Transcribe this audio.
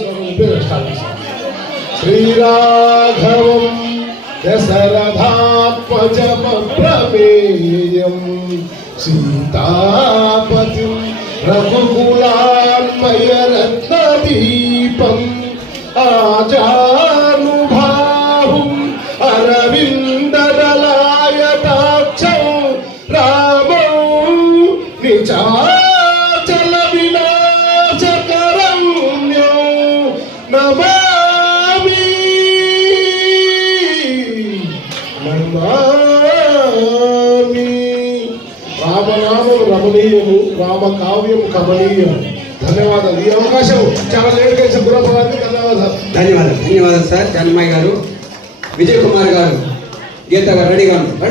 శ్లోకం చెప్పి స్టార్ట్ శ్రీరాఘవం దశరథాత్మజమ ప్రమేయం సీతాపతి రఘుకులాన్మయ రత్నదీపం ఆజానుభావం అరవిందదలాయతాక్షం రామో నిచాచల రామనామం రమణీయము రామ కావ్యం కమనీయం ధన్యవాదాలు. ఈ అవకాశం చాలా లేట్ కలిసి గురప్ప ధన్యవాదాలు. ధన్యవాదాలు. ధన్యవాదాలు సార్. జానమ్మాయి గారు విజయ్ కుమార్ గారు గీత గారు రెడీగా ఉన్నారు రండి.